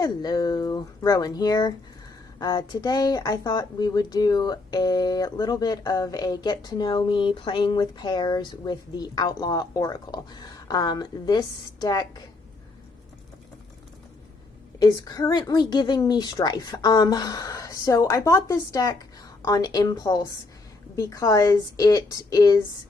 Hello, Rowan here. Today I thought we would do a little bit of a get to know me playing with pairs with the Outlaw Oracle. This deck is currently giving me strife. So I bought this deck on impulse because it is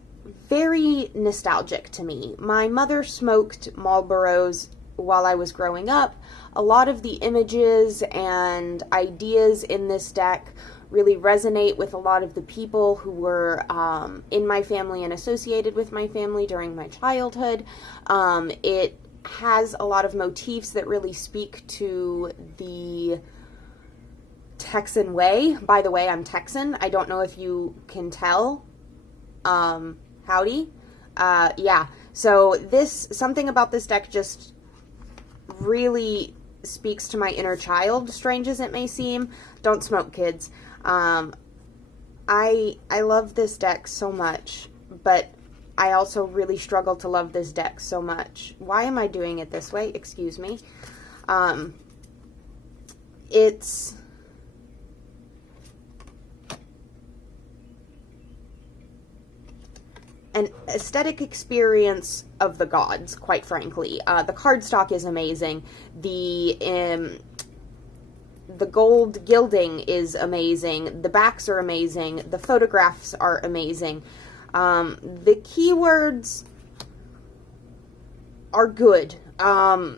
very nostalgic to me. My mother smoked Marlboros while I was growing up. A lot of the images and ideas in this deck really resonate with a lot of the people who were in my family and associated with my family during my childhood. It has a lot of motifs that really speak to the Texan way. By the way, I'm Texan. I don't know if you can tell. Howdy. Yeah. So something about this deck just really speaks to my inner child, strange as it may seem. Don't smoke, kids. I love this deck so much, but I also really struggle to love this deck so much. Why am I doing it this way? Excuse me. It's an aesthetic experience of the gods, quite frankly. The cardstock is amazing. The gold gilding is amazing. The backs are amazing. The photographs are amazing. The keywords are good. I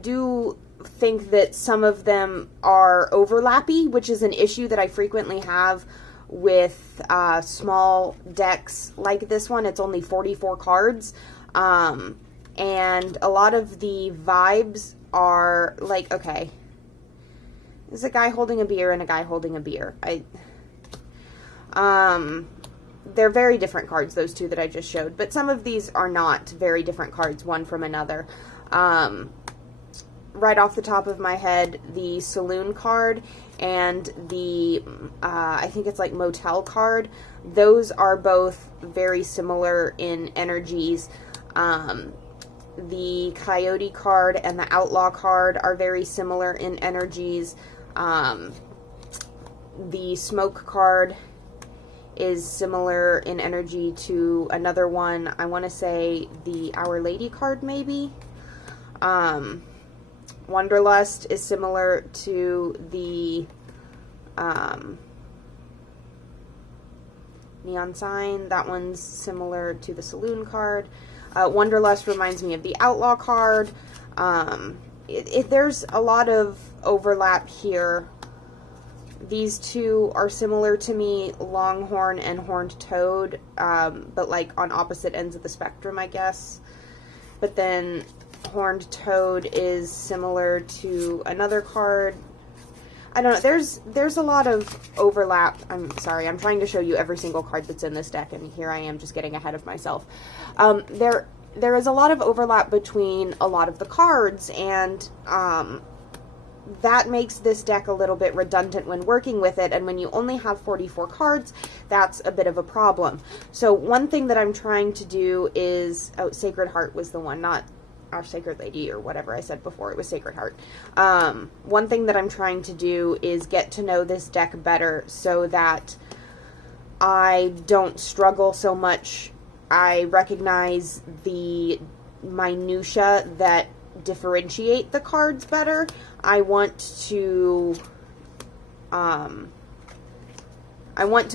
do think that some of them are overlappy, which is an issue that I frequently have with small decks like this one. It's only 44 cards, and a lot of the vibes are like, okay, there's a guy holding a beer and a guy holding a beer. They're very different cards, those two that I just showed, but some of these are not very different cards one from another. Right off the top of my head, the saloon card and the, I think it's like motel card, those are both very similar in energies. The coyote card and the outlaw card are very similar in energies. The smoke card is similar in energy to another one. I want to say the Our Lady card, maybe. Wanderlust is similar to the neon sign. That one's similar to the saloon card. Wanderlust reminds me of the outlaw card. There's a lot of overlap here. These two are similar to me, Longhorn and Horned Toad, but like on opposite ends of the spectrum, I guess. But then Horned Toad is similar to another card. I don't know. There's a lot of overlap. I'm sorry. I'm trying to show you every single card that's in this deck, and here I am just getting ahead of myself. There is a lot of overlap between a lot of the cards, and that makes this deck a little bit redundant when working with it, and when you only have 44 cards, that's a bit of a problem. So one thing that I'm trying to do is, Sacred Heart was the one, not Our Sacred Lady or whatever I said before. It was Sacred Heart. One thing that I'm trying to do is get to know this deck better so that I don't struggle so much. I recognize the minutia that differentiate the cards better. I want to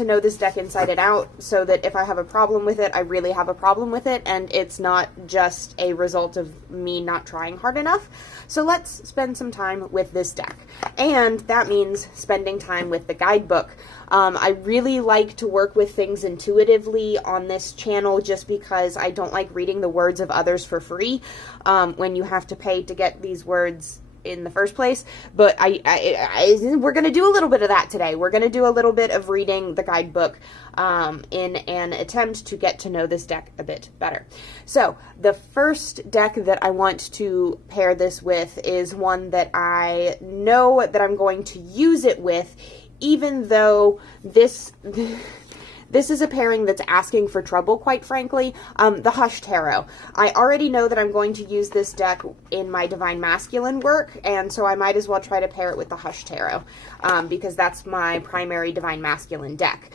know this deck inside and out so that if I have a problem with it, I really have a problem with it, and it's not just a result of me not trying hard enough. So let's spend some time with this deck. And that means spending time with the guidebook. I really like to work with things intuitively on this channel just because I don't like reading the words of others for free when you have to pay to get these words in the first place. But we're going to do a little bit of that today. We're going to do a little bit of reading the guidebook in an attempt to get to know this deck a bit better. So the first deck that I want to pair this with is one that I know that I'm going to use it with, even though this This is a pairing that's asking for trouble, quite frankly. The Hust Tarot. I already know that I'm going to use this deck in my Divine Masculine work, and so I might as well try to pair it with the Hust Tarot, because that's my primary Divine Masculine deck.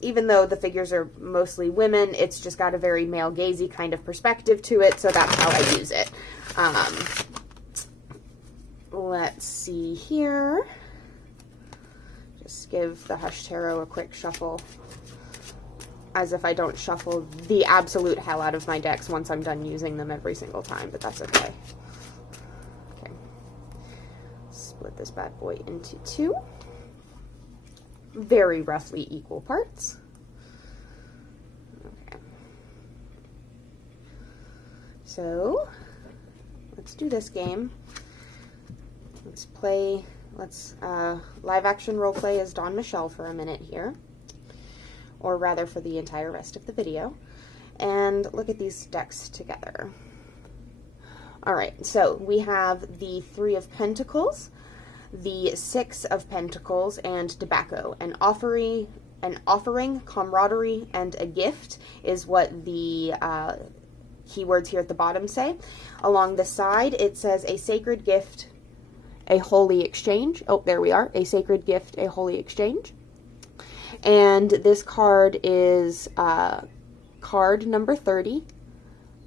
Even though the figures are mostly women, it's just got a very male-gazy kind of perspective to it, so that's how I use it. Let's see here. Just give the Hust Tarot a quick shuffle, as if I don't shuffle the absolute hell out of my decks once I'm done using them every single time, but that's okay. Okay. Split this bad boy into two. Very roughly equal parts. Okay. So, let's do this game. Let's play, live action role play as Dawn Michelle for a minute here. Or rather for the entire rest of the video. And look at these decks together. Alright, so we have the Three of Pentacles, the Six of Pentacles, and tobacco. An offering, camaraderie, and a gift is what the keywords here at the bottom say. Along the side, it says a sacred gift, a holy exchange. Oh, there we are. A sacred gift, a holy exchange. And this card is card number 30.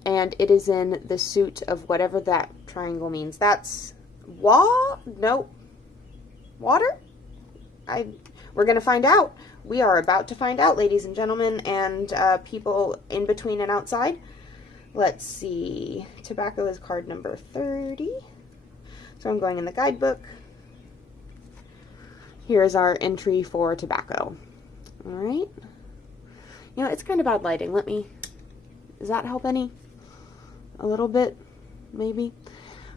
And it is in the suit of whatever that triangle means. That's no. Water? We're going to find out. We are about to find out, ladies and gentlemen, and people in between and outside. Let's see. Tobacco is card number 30. So I'm going in the guidebook. Here's our entry for tobacco. All right. You know, it's kind of bad lighting. Does that help any? A little bit, maybe?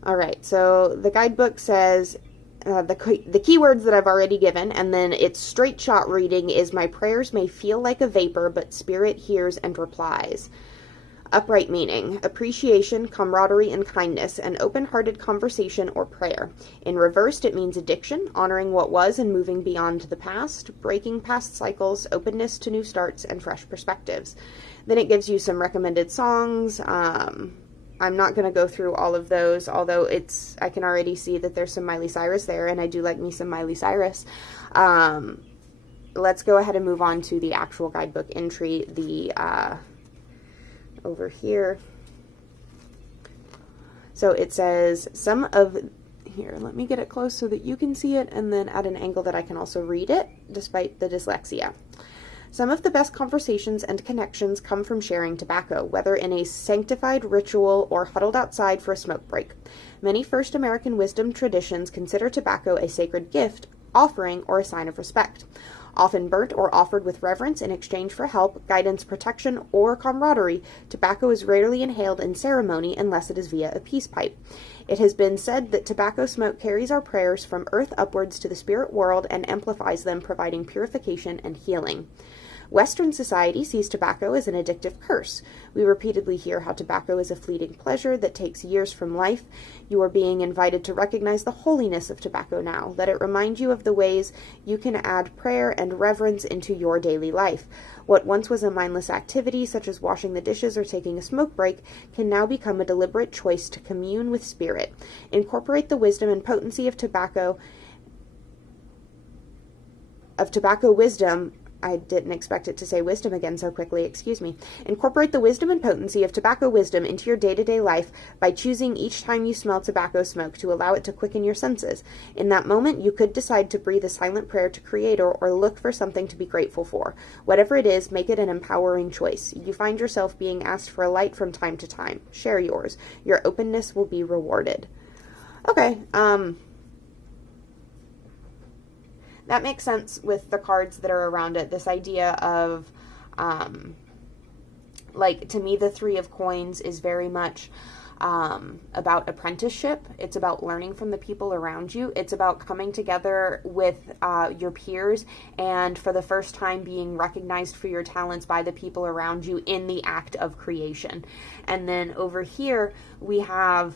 All right. So the guidebook says the keywords that I've already given, and then its straight shot reading is, my prayers may feel like a vapor, but spirit hears and replies. Upright meaning, appreciation, camaraderie, and kindness, an open-hearted conversation or prayer. In reversed, it means addiction, honoring what was and moving beyond the past, breaking past cycles, openness to new starts, and fresh perspectives. Then it gives you some recommended songs. I'm not going to go through all of those, although I can already see that there's some Miley Cyrus there, and I do like me some Miley Cyrus. Let's go ahead and move on to the actual guidebook entry, over here. So it says, here, let me get it close so that you can see it, and then at an angle that I can also read it, despite the dyslexia. Some of the best conversations and connections come from sharing tobacco, whether in a sanctified ritual or huddled outside for a smoke break. Many first American wisdom traditions consider tobacco a sacred gift, offering, or a sign of respect. Often burnt or offered with reverence in exchange for help, guidance, protection, or camaraderie, tobacco is rarely inhaled in ceremony unless it is via a peace pipe. It has been said that tobacco smoke carries our prayers from earth upwards to the spirit world and amplifies them, providing purification and healing. Western society sees tobacco as an addictive curse. We repeatedly hear how tobacco is a fleeting pleasure that takes years from life. You are being invited to recognize the holiness of tobacco now. Let it remind you of the ways you can add prayer and reverence into your daily life. What once was a mindless activity, such as washing the dishes or taking a smoke break, can now become a deliberate choice to commune with spirit. Incorporate the wisdom and potency of tobacco wisdom. I didn't expect it to say wisdom again so quickly, excuse me. Incorporate the wisdom and potency of tobacco wisdom into your day-to-day life by choosing each time you smell tobacco smoke to allow it to quicken your senses. In that moment, you could decide to breathe a silent prayer to Creator or look for something to be grateful for. Whatever it is, make it an empowering choice. You find yourself being asked for a light from time to time. Share yours. Your openness will be rewarded. Okay, that makes sense with the cards that are around it. This idea of, like, to me, the Three of Coins is very much about apprenticeship. It's about learning from the people around you. It's about coming together with your peers and for the first time being recognized for your talents by the people around you in the act of creation. And then over here we have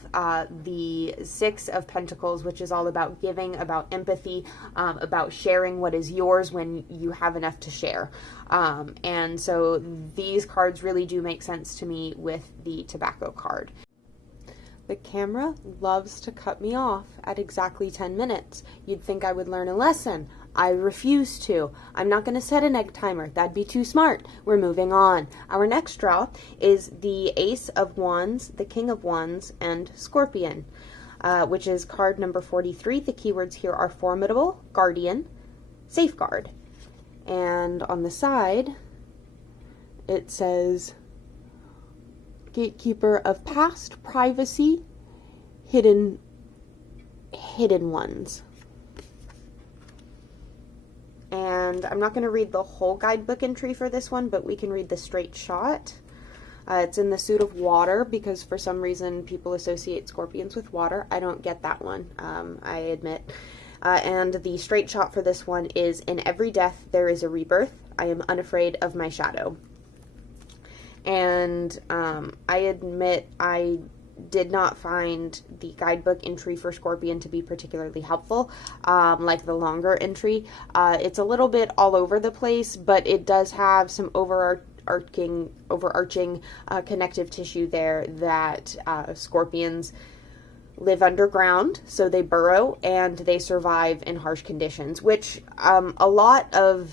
the Six of Pentacles, which is all about giving, about empathy, about sharing what is yours when you have enough to share. And so these cards really do make sense to me with the tobacco card. The camera loves to cut me off at exactly 10 minutes. You'd think I would learn a lesson. I refuse to. I'm not going to set an egg timer. That'd be too smart. We're moving on. Our next draw is the Ace of Wands, the King of Wands, and Scorpion, which is card number 43. The keywords here are formidable, guardian, safeguard. And on the side, it says gatekeeper of past, privacy, hidden ones. And I'm not going to read the whole guidebook entry for this one, but we can read the straight shot. It's in the suit of water because for some reason people associate scorpions with water. I don't get that one, I admit. And the straight shot for this one is, in every death there is a rebirth. I am unafraid of my shadow. And I admit I did not find the guidebook entry for Scorpion to be particularly helpful, like the longer entry. It's a little bit all over the place, but it does have some overarching connective tissue there that scorpions live underground, so they burrow and they survive in harsh conditions, which a lot of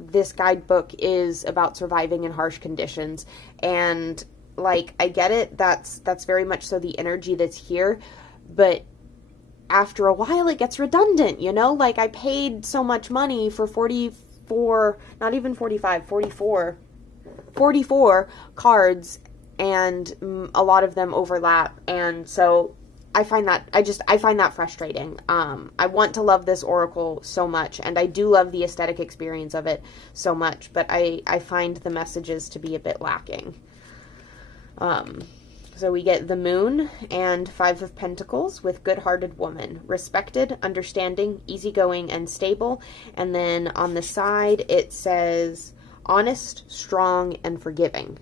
this guidebook is about surviving in harsh conditions. And like, I get it, that's very much so the energy that's here, but after a while it gets redundant, you know? Like, I paid so much money for 44, not even 45, 44 cards, and a lot of them overlap, and so I find that frustrating. I want to love this oracle so much, and I do love the aesthetic experience of it so much, but I find the messages to be a bit lacking. So we get the Moon and Five of Pentacles with good-hearted woman. Respected, understanding, easygoing, and stable. And then on the side it says honest, strong, and forgiving.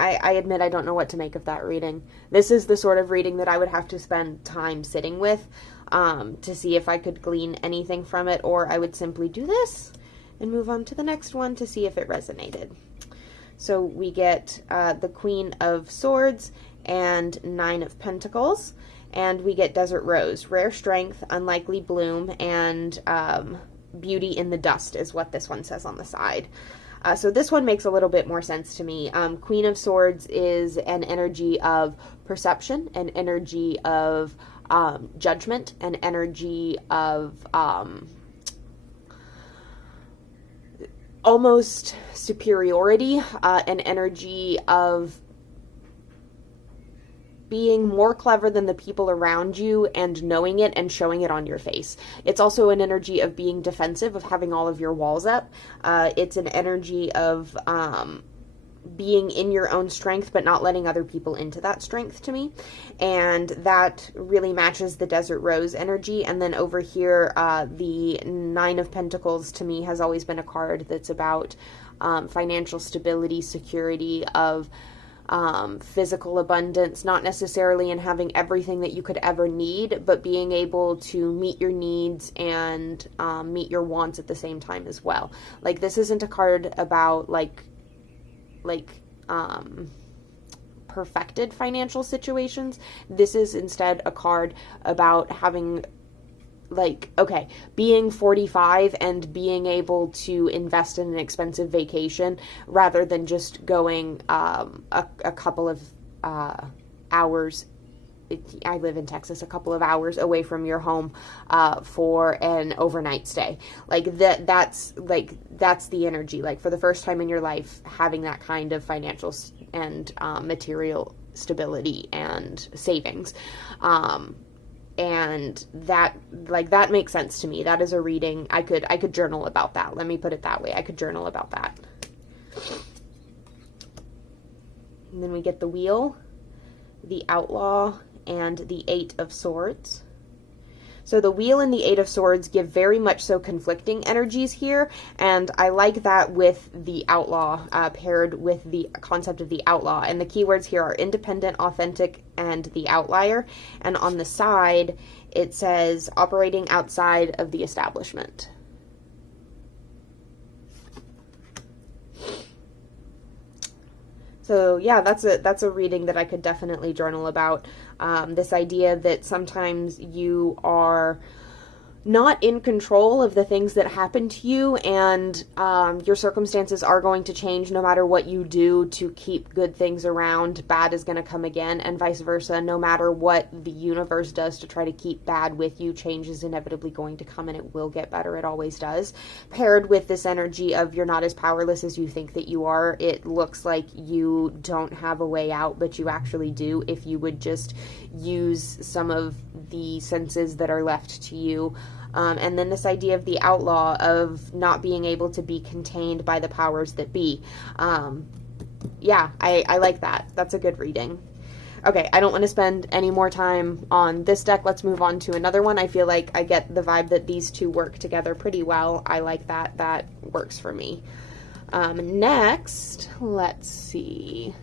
I admit I don't know what to make of that reading. This is the sort of reading that I would have to spend time sitting with to see if I could glean anything from it, or I would simply do this and move on to the next one to see if it resonated. So we get the Queen of Swords and Nine of Pentacles, and we get Desert Rose. Rare strength, unlikely bloom, and beauty in the dust is what this one says on the side. So this one makes a little bit more sense to me. Queen of Swords is an energy of perception, an energy of judgment, an energy of almost superiority, an energy of being more clever than the people around you and knowing it and showing it on your face. It's also an energy of being defensive, of having all of your walls up. It's an energy of being in your own strength but not letting other people into that strength to me. And that really matches the Desert Rose energy. And then over here, the Nine of Pentacles to me has always been a card that's about financial stability, security, of physical abundance, not necessarily in having everything that you could ever need, but being able to meet your needs and meet your wants at the same time as well. Like, this isn't a card about like perfected financial situations. This is instead a card about having, like, okay, being 45 and being able to invest in an expensive vacation rather than just going a couple of hours. I live in Texas, a couple of hours away from your home for an overnight stay. Like, that's the energy. Like, for the first time in your life, having that kind of financial and material stability and savings. And that, like, that makes sense to me. That is a reading. I could journal about that. Let me put it that way. I could journal about that. And then we get the Wheel, the Outlaw, and the Eight of Swords. So the Wheel and the Eight of Swords give very much so conflicting energies here, and I like that with the Outlaw, paired with the concept of the Outlaw. And the keywords here are independent, authentic, and the outlier. And on the side, it says operating outside of the establishment. So yeah, that's a reading that I could definitely journal about. This idea that sometimes you are not in control of the things that happen to you, and your circumstances are going to change no matter what you do to keep good things around. Bad is going to come again, and vice versa. No matter what the universe does to try to keep bad with you, change is inevitably going to come, and it will get better. It always does. Paired with this energy of you're not as powerless as you think that you are. It looks like you don't have a way out, but you actually do if you would just use some of the senses that are left to you. And then this idea of the Outlaw, of not being able to be contained by the powers that be. Yeah, I like that. That's a good reading. Okay, I don't want to spend any more time on this deck. Let's move on to another one. I feel like I get the vibe that these two work together pretty well. I like that. That works for me. Next, let's see.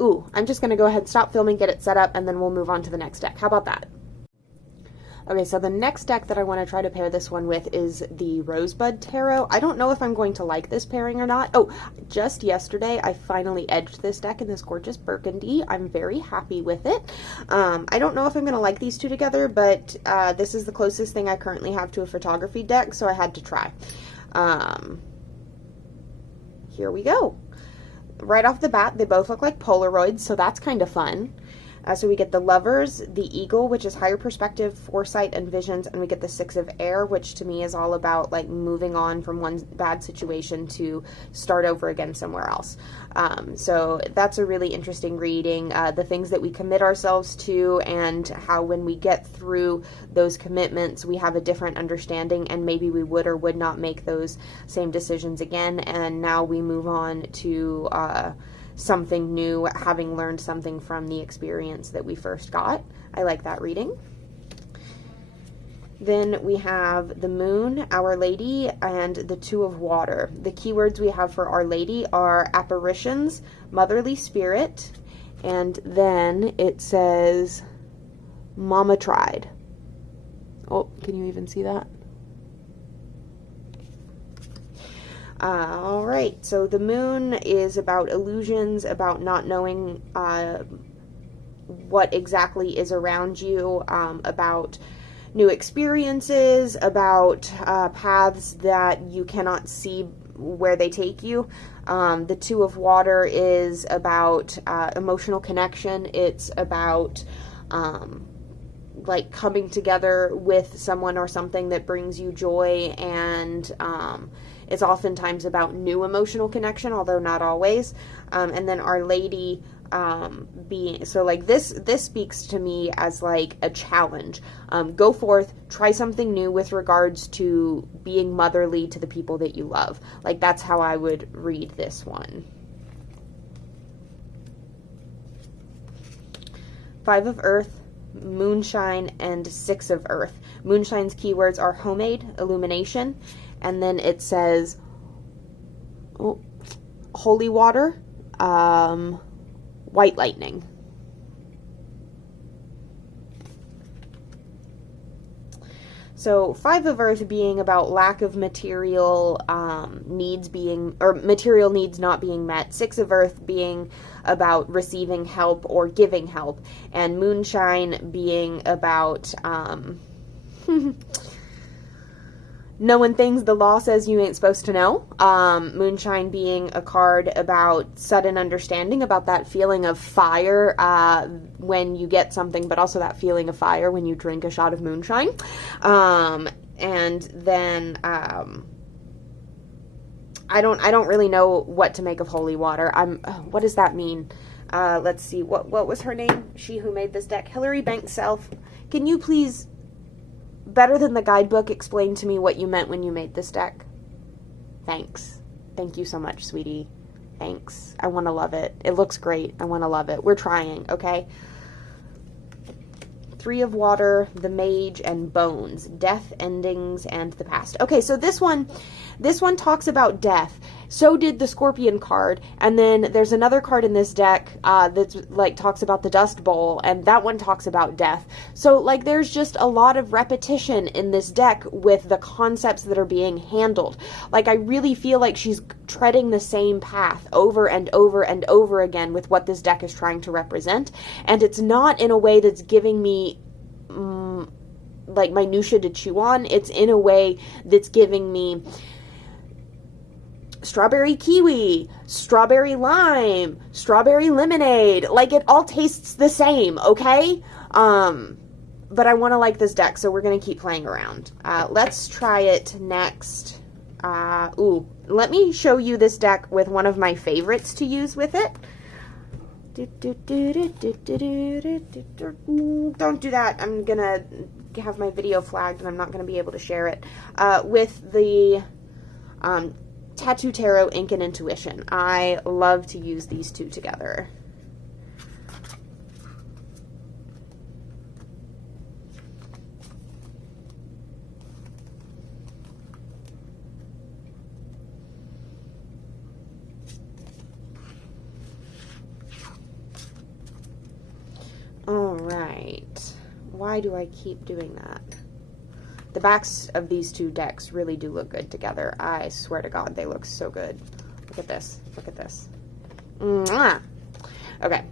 Ooh, I'm just going to go ahead, stop filming, get it set up, and then we'll move on to the next deck. How about that? Okay, so the next deck that I want to try to pair this one with is the Rosebud Tarot. I don't know if I'm going to like this pairing or not. Oh, just yesterday I finally edged this deck in this gorgeous burgundy. I'm very happy with it. I don't know if I'm going to like these two together, but this is the closest thing I currently have to a photography deck, so I had to try. Here we go. Right off the bat, they both look like Polaroids, so that's kind of fun. So we get the Lovers, the Eagle, which is higher perspective, foresight, and visions, and we get the Six of Air, which to me is all about like moving on from one bad situation to start over again somewhere else. So that's a really interesting reading. The things that we commit ourselves to, and how when we get through those commitments, we have a different understanding, and maybe we would or would not make those same decisions again, and now we move on to something new, having learned something from the experience that we first got. I like that reading. Then we have the Moon, Our Lady, and the Two of Water. The keywords we have for Our Lady are apparitions, motherly spirit, and then it says Mama Tried. Oh, can you even see that? All right, so the Moon is about illusions, about not knowing what exactly is around you, about new experiences, about paths that you cannot see where they take you. The Two of Water is about emotional connection. It's about like coming together with someone or something that brings you joy, and it's oftentimes about new emotional connection, although not always. And then Our Lady being, so like this speaks to me as like a challenge. Go forth, try something new with regards to being motherly to the people that you love. Like that's how I would read this one. Five of Earth, Moonshine, and Six of Earth. Moonshine's keywords are homemade, illumination, and then it says holy water, white lightning. So Five of Earth being about lack of material needs being, or material needs not being met. Six of Earth being about receiving help or giving help. And Moonshine being about knowing things the law says you ain't supposed to know. Moonshine being a card about sudden understanding, about that feeling of fire when you get something, but also that feeling of fire when you drink a shot of moonshine. And then I don't really know what to make of holy water. What does that mean? Let's see, what was her name? She who made this deck. Hillary Banks Self. Can you please, better than the guidebook, explain to me what you meant when you made this deck? Thanks. Thank you so much, sweetie. Thanks. I want to love it. It looks great. I want to love it. We're trying, okay? Three of Water, the Mage, and Bones. Death, endings, and the past. Okay, so this one talks about death. So did the Scorpion card. And then there's another card in this deck that's like talks about the Dust Bowl, and that one talks about death. So like there's just a lot of repetition in this deck with the concepts that are being handled. Like I really feel like she's treading the same path over and over and over again with what this deck is trying to represent. And it's not in a way that's giving me like minutia to chew on. It's in a way that's giving me strawberry kiwi, strawberry lime, strawberry lemonade. Like it all tastes the same, okay? But I want to like this deck, so we're going to keep playing around. Let's try it next. Let me show you this deck with one of my favorites to use with it. Don't do that. I'm going to have my video flagged and I'm not going to be able to share it. With the Tattoo Tarot, Ink and Intuition. I love to use these two together. All right. Why do I keep doing that? The backs of these two decks really do look good together. I swear to God, they look so good. Look at this. Look at this. Mwah! Okay.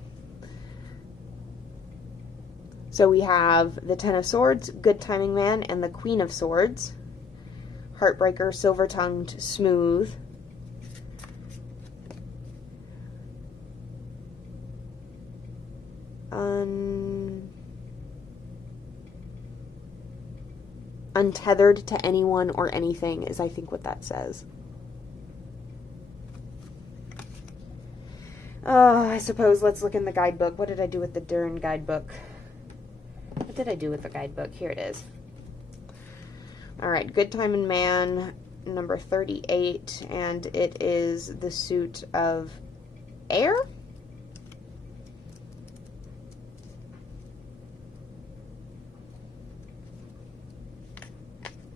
So we have the Ten of Swords, Good Timing Man, and the Queen of Swords. Heartbreaker, Silver-Tongued, Smooth. Untethered to anyone or anything is, I think, what that says. Oh, I suppose let's look in the guidebook. What did I do with the darn guidebook? What did I do with the guidebook? Here it is. All right, Good Timing Man, number 38, and it is the suit of air?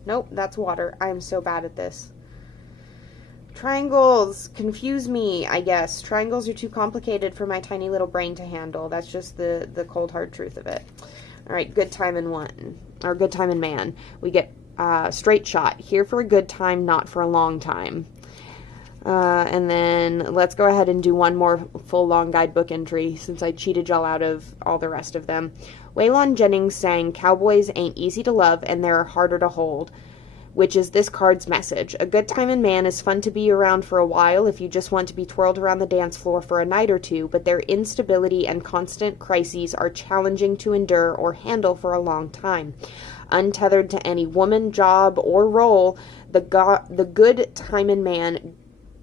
Nope, that's water. I am so bad at this. Triangles confuse me, I guess. Triangles are too complicated for my tiny little brain to handle. That's just the cold hard truth of it. All right, Good Timing One, or Good Timing Man. We get Straight Shot. Here for a good time, not for a long time. And then let's go ahead and do one more full long guidebook entry since I cheated y'all out of all the rest of them. Waylon Jennings sang, "Cowboys ain't easy to love and they're harder to hold," which is this card's message. A good timing man is fun to be around for a while if you just want to be twirled around the dance floor for a night or two, but their instability and constant crises are challenging to endure or handle for a long time. Untethered to any woman, job, or role, the good timing man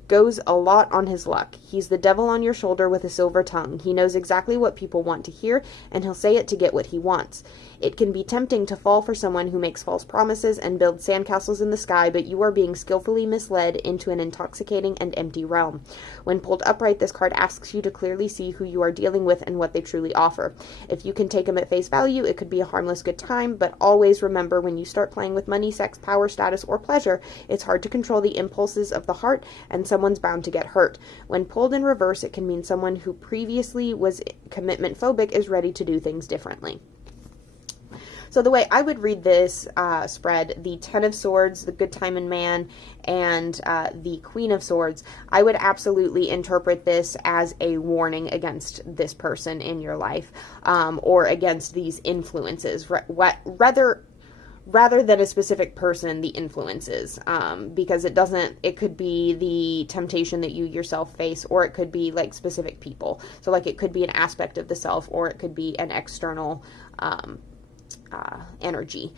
goes a lot on his luck. He's the devil on your shoulder with a silver tongue. He knows exactly what people want to hear, and he'll say it to get what he wants. It can be tempting to fall for someone who makes false promises and builds sandcastles in the sky, but you are being skillfully misled into an intoxicating and empty realm. When pulled upright, this card asks you to clearly see who you are dealing with and what they truly offer. If you can take them at face value, it could be a harmless good time, but always remember, when you start playing with money, sex, power, status, or pleasure, it's hard to control the impulses of the heart, and someone's bound to get hurt. When pulled in reverse, it can mean someone who previously was commitment phobic is ready to do things differently. So the way I would read this spread, the Ten of Swords, the Good Timing Man, and the Queen of Swords, I would absolutely interpret this as a warning against this person in your life, or against these influences, rather than a specific person, the influences, because it could be the temptation that you yourself face, or it could be like specific people. So like it could be an aspect of the self, or it could be an external energy.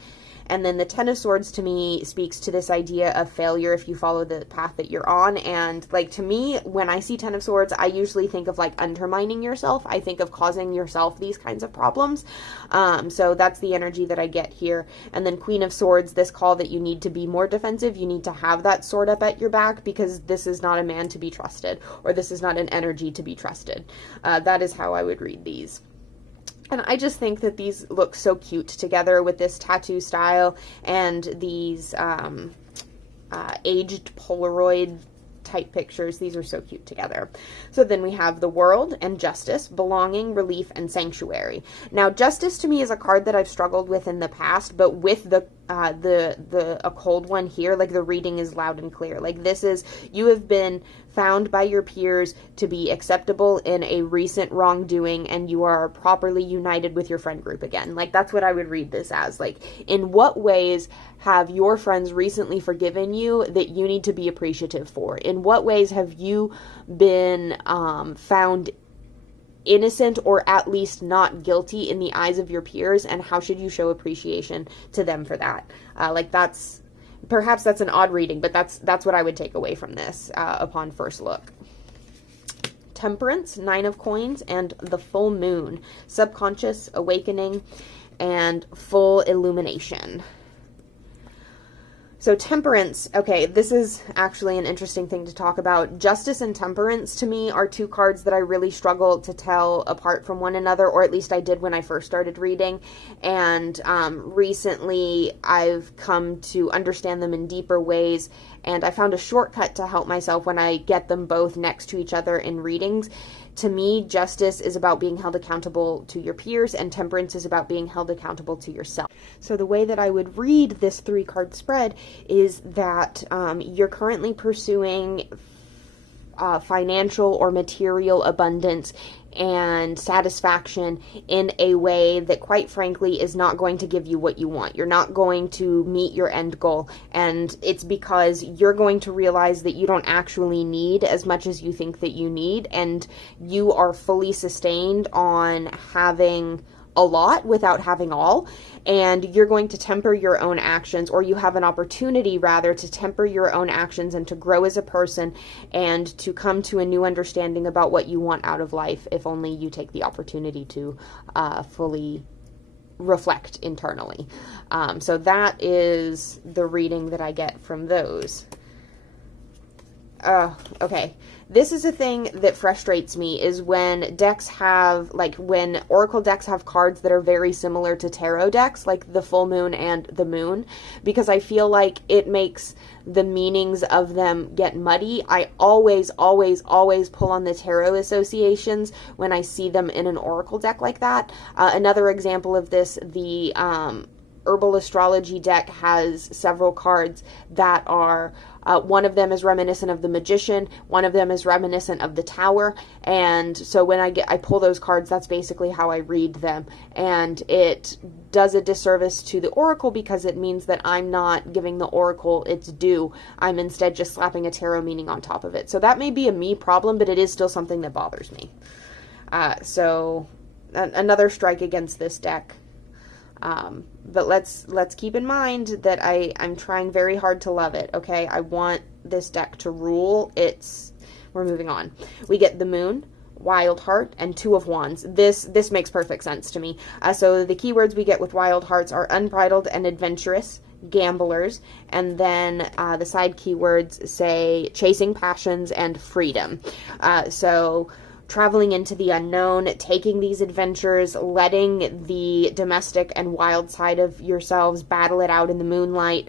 And then the Ten of Swords to me speaks to this idea of failure if you follow the path that you're on. And like, to me, when I see Ten of Swords, I usually think of like undermining yourself. I think of causing yourself these kinds of problems. So that's the energy that I get here. And then Queen of Swords, this call that you need to be more defensive. You need to have that sword up at your back, because this is not a man to be trusted, or this is not an energy to be trusted. That is how I would read these. And I just think that these look so cute together with this tattoo style and these aged Polaroid type pictures. These are so cute together. So then we have the World and Justice, Belonging, Relief, and Sanctuary. Now, Justice to me is a card that I've struggled with in the past, but with the cold one here, like the reading is loud and clear. Like, this is, you have been found by your peers to be acceptable in a recent wrongdoing, and you are properly united with your friend group again. Like, that's what I would read this as. Like, in what ways have your friends recently forgiven you that you need to be appreciative for? In what ways have you been found innocent, or at least not guilty in the eyes of your peers, and how should you show appreciation to them for that? Like, that's, perhaps that's an odd reading, but that's what I would take away from this upon first look. Temperance, Nine of Coins, and the Full Moon, Subconscious, Awakening, and Full Illumination. So Temperance, okay, this is actually an interesting thing to talk about. Justice and Temperance, to me, are two cards that I really struggle to tell apart from one another, or at least I did when I first started reading. And recently, I've come to understand them in deeper ways, and I found a shortcut to help myself when I get them both next to each other in readings. To me, Justice is about being held accountable to your peers, and Temperance is about being held accountable to yourself. So the way that I would read this 3-card spread is that you're currently pursuing financial or material abundance and satisfaction in a way that, quite frankly, is not going to give you what you want. You're not going to meet your end goal, and it's because you're going to realize that you don't actually need as much as you think that you need, and you are fully sustained on having a lot without having all, and you're going to temper your own actions, or you have an opportunity rather to temper your own actions and to grow as a person and to come to a new understanding about what you want out of life, if only you take the opportunity to fully reflect internally. So that is the reading that I get from those. Okay. This is a thing that frustrates me, is when decks have, like, when Oracle decks have cards that are very similar to tarot decks, like the Full Moon and the Moon, because I feel like it makes the meanings of them get muddy. I always pull on the tarot associations when I see them in an Oracle deck like that. Another example of this, the Herbal Astrology deck has several cards that are, one of them is reminiscent of the Magician, one of them is reminiscent of the Tower, and so when I pull those cards, that's basically how I read them, and it does a disservice to the Oracle because it means that I'm not giving the Oracle its due. I'm instead just slapping a tarot meaning on top of it. So that may be a me problem, but it is still something that bothers me. So another strike against this deck. But let's keep in mind that I'm trying very hard to love it, okay? I want this deck to rule. We're moving on. We get the Moon, Wild Heart, and Two of Wands. This makes perfect sense to me. So the keywords we get with Wild Hearts are unbridled and adventurous, gamblers, and then the side keywords say chasing passions and freedom. So traveling into the unknown, taking these adventures, letting the domestic and wild side of yourselves battle it out in the moonlight,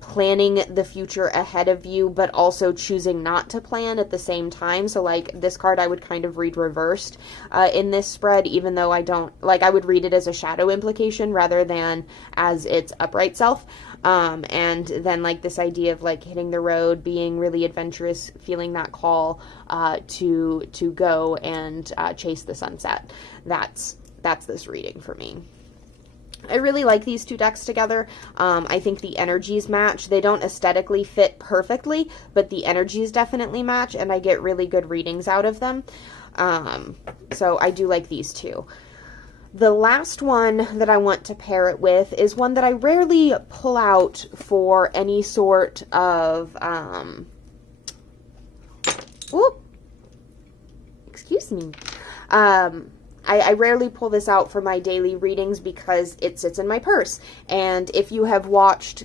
planning the future ahead of you, but also choosing not to plan at the same time. So, like, this card I would kind of read reversed in this spread, even though I don't, like, I would read it as a shadow implication rather than as its upright self. And then, like, this idea of, like, hitting the road, being really adventurous, feeling that call to go and chase the sunset. That's this reading for me. I really like these two decks together. I think the energies match. They don't aesthetically fit perfectly, but the energies definitely match, and I get really good readings out of them. So I do like these two. The last one that I want to pair it with is one that I rarely pull out for any sort of, excuse me. I rarely pull this out for my daily readings because it sits in my purse. And if you have watched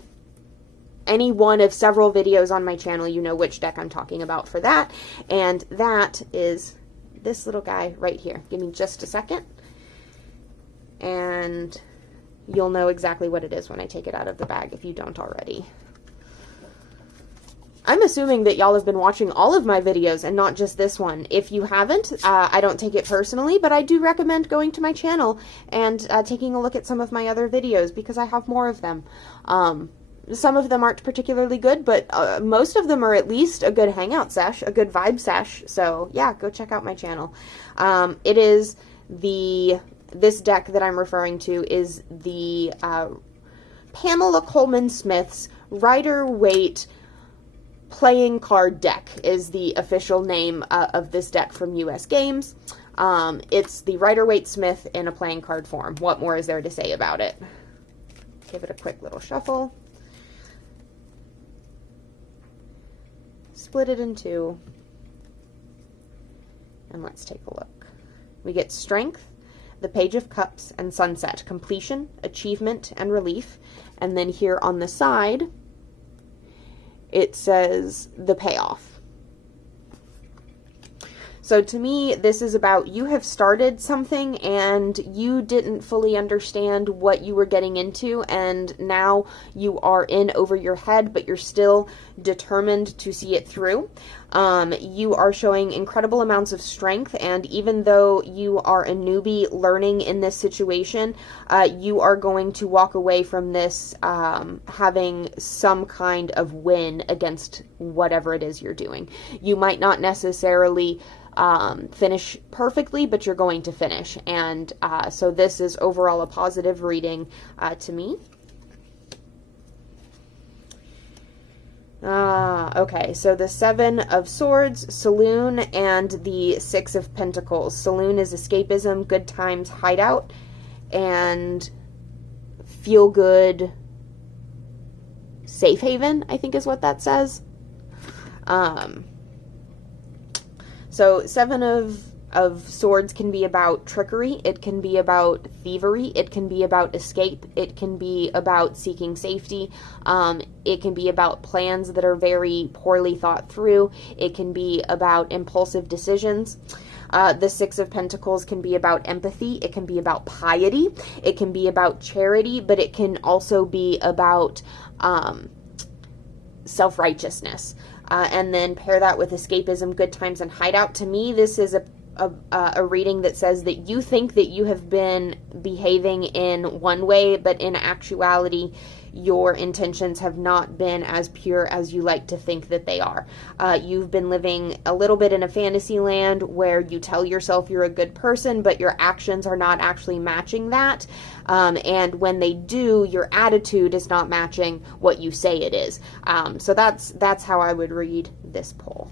any one of several videos on my channel, you know which deck I'm talking about for that. And that is this little guy right here. Give me just a second. And you'll know exactly what it is when I take it out of the bag if you don't already. I'm assuming that y'all have been watching all of my videos and not just this one. If you haven't, I don't take it personally, but I do recommend going to my channel and taking a look at some of my other videos because I have more of them. Some of them aren't particularly good, but most of them are at least a good hangout sesh, a good vibe sesh. So yeah, go check out my channel. It is this deck that I'm referring to is the Pamela Coleman Smith's Rider-Waite playing card deck is the official name of this deck from US Games. It's the Rider-Waite Smith in a playing card form. What more is there to say about it? Give it a quick little shuffle. Split it in two. And let's take a look. We get Strength, the Page of Cups, and Sunset. Completion, Achievement, and Relief. And then here on the side, it says the payoff. So to me, this is about you have started something and you didn't fully understand what you were getting into, and now you are in over your head, but you're still determined to see it through. You are showing incredible amounts of strength, and even though you are a newbie learning in this situation, you are going to walk away from this having some kind of win against whatever it is you're doing. You might not necessarily finish perfectly, but you're going to finish. And so this is overall a positive reading to me. Okay, so the Seven of Swords, Saloon, and the Six of Pentacles. Saloon is escapism, good times, hideout, and feel good, safe haven, I think is what that says. So Seven of Swords can be about trickery, it can be about thievery, it can be about escape, it can be about seeking safety, it can be about plans that are very poorly thought through, it can be about impulsive decisions. The Six of Pentacles can be about empathy, it can be about piety, it can be about charity, but it can also be about self-righteousness. And then pair that with escapism, good times, and hideout. To me, this is a reading that says that you think that you have been behaving in one way, but in actuality, your intentions have not been as pure as you like to think that they are. You've been living a little bit in a fantasy land where you tell yourself you're a good person, but your actions are not actually matching that. And when they do, your attitude is not matching what you say it is. So that's how I would read this poll.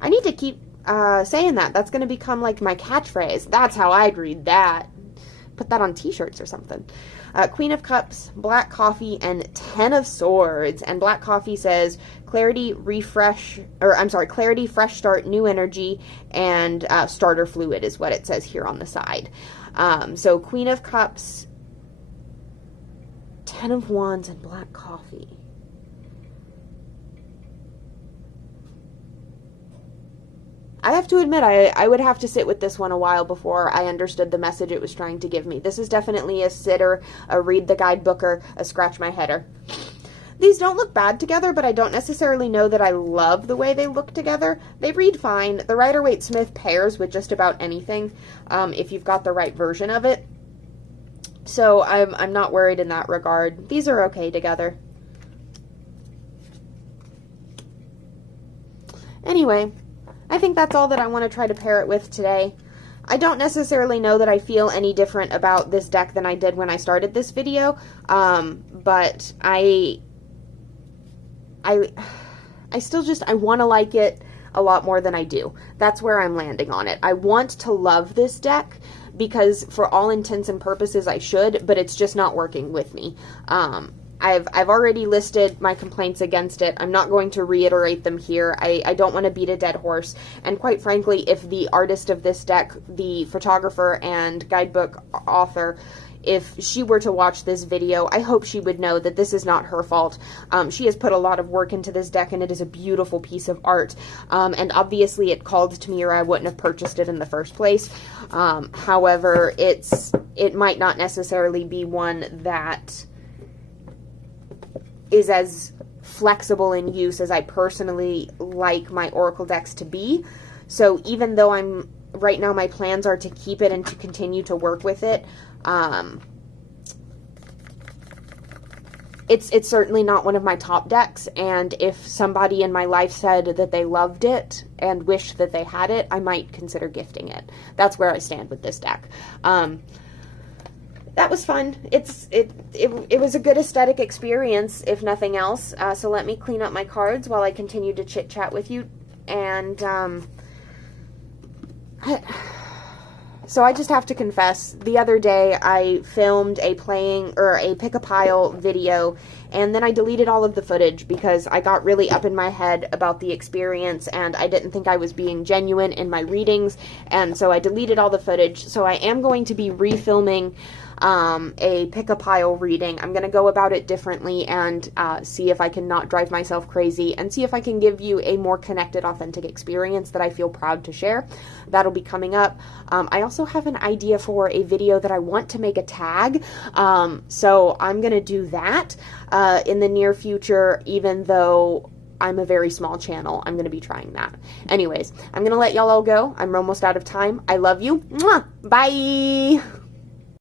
I need to keep saying that. That's going to become like my catchphrase. That's how I'd read that. Put that on t-shirts or something. Queen of Cups, Black Coffee, and Ten of Swords. And Black Coffee says clarity, clarity, fresh start, new energy, and starter fluid is what it says here on the side. So Queen of Cups, Ten of Wands, and Black Coffee. I have to admit, I would have to sit with this one a while before I understood the message it was trying to give me. This is definitely a sitter, a read the guidebooker, a scratch my header. These don't look bad together, but I don't necessarily know that I love the way they look together. They read fine. The Rider-Waite Smith pairs with just about anything, if you've got the right version of it. So I'm not worried in that regard. These are okay together. Anyway, I think that's all that I want to try to pair it with today. I don't necessarily know that I feel any different about this deck than I did when I started this video, but I still just, I want to like it a lot more than I do. That's where I'm landing on it. I want to love this deck because for all intents and purposes I should, but it's just not working with me. I've already listed my complaints against it. I'm not going to reiterate them here. I don't want to beat a dead horse. And quite frankly, if the artist of this deck, the photographer and guidebook author, if she were to watch this video, I hope she would know that this is not her fault. She has put a lot of work into this deck, and it is a beautiful piece of art. And obviously it called to me, or I wouldn't have purchased it in the first place. However, it might not necessarily be one that is as flexible in use as I personally like my Oracle decks to be. So even though right now my plans are to keep it and to continue to work with it, it's certainly not one of my top decks, and if somebody in my life said that they loved it and wished that they had it, I might consider gifting it. That's where I stand with this deck. That was fun. It was a good aesthetic experience, if nothing else. So let me clean up my cards while I continue to chit chat with you. And so I just have to confess, the other day I filmed a pick-a-pile video, and then I deleted all of the footage because I got really up in my head about the experience, and I didn't think I was being genuine in my readings, and so I deleted all the footage. So I am going to be refilming a pick-a-pile reading. I'm going to go about it differently and see if I can not drive myself crazy, and see if I can give you a more connected, authentic experience that I feel proud to share. That'll be coming up. I also have an idea for a video that I want to make a tag, so I'm going to do that in the near future, even though I'm a very small channel. I'm going to be trying that. Anyways, I'm going to let y'all all go. I'm almost out of time. I love you. Mwah! Bye!